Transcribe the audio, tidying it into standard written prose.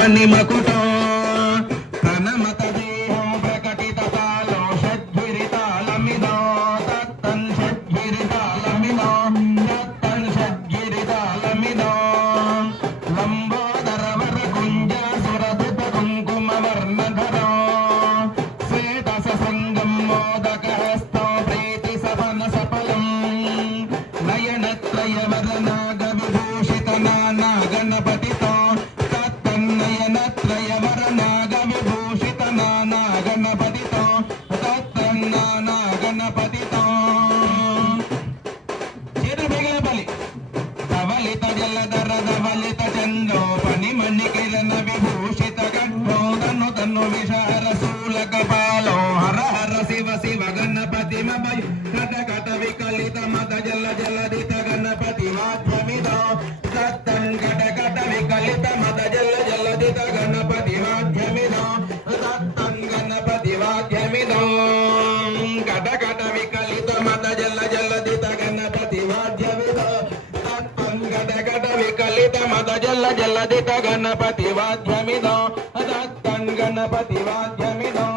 మణి మకుటో ప్రణమత దేహం ప్రకటిత తాలో షడ్గిరితాళమిదో తత్తన్ షడ్గిరితాళమిదో తత్తన్ షడ్గిరితాళమిదో లంబోదర వర కుంజ సురధృత కుంకుమ వర్ణధరో శ్వేతస సంగం మోదక హస్తో ప్రీతి సవన సఫలం నయనత్రయ వరనాగ విభూషిత నానా గణపతితో తత్తన్నయనత్రయ వరనాగ విభూషిత నానా గణపతితో తత్తన్నానా గణపతితో చేతులు పైగలపాలి ధవలిత జలధర ధవలిత చంద్రోపని మణి కిరణ విభూషిత ఖడ్గో తన్ను తన్ను విషహర శూలక పాలో హర హర శివ శివ గణపతి మభయ కట కట వికలిత మద జల జలదిత గణపతి మాధ్యమిదో తత్తన్ కట కట వికలిత మద జల జలదిత గణపతి మాధ్యమిదో తత్తన్ గణపతి మాధ్యమిదో కట కట వికలిత మద జల జలదిత గణపతి మాధ్యమిదో తత్తన్ కట కట వికలిత మద జల జలదిత గణపతి వాద్యమిదో తత్తన్ గణపతి వాద్యమిదో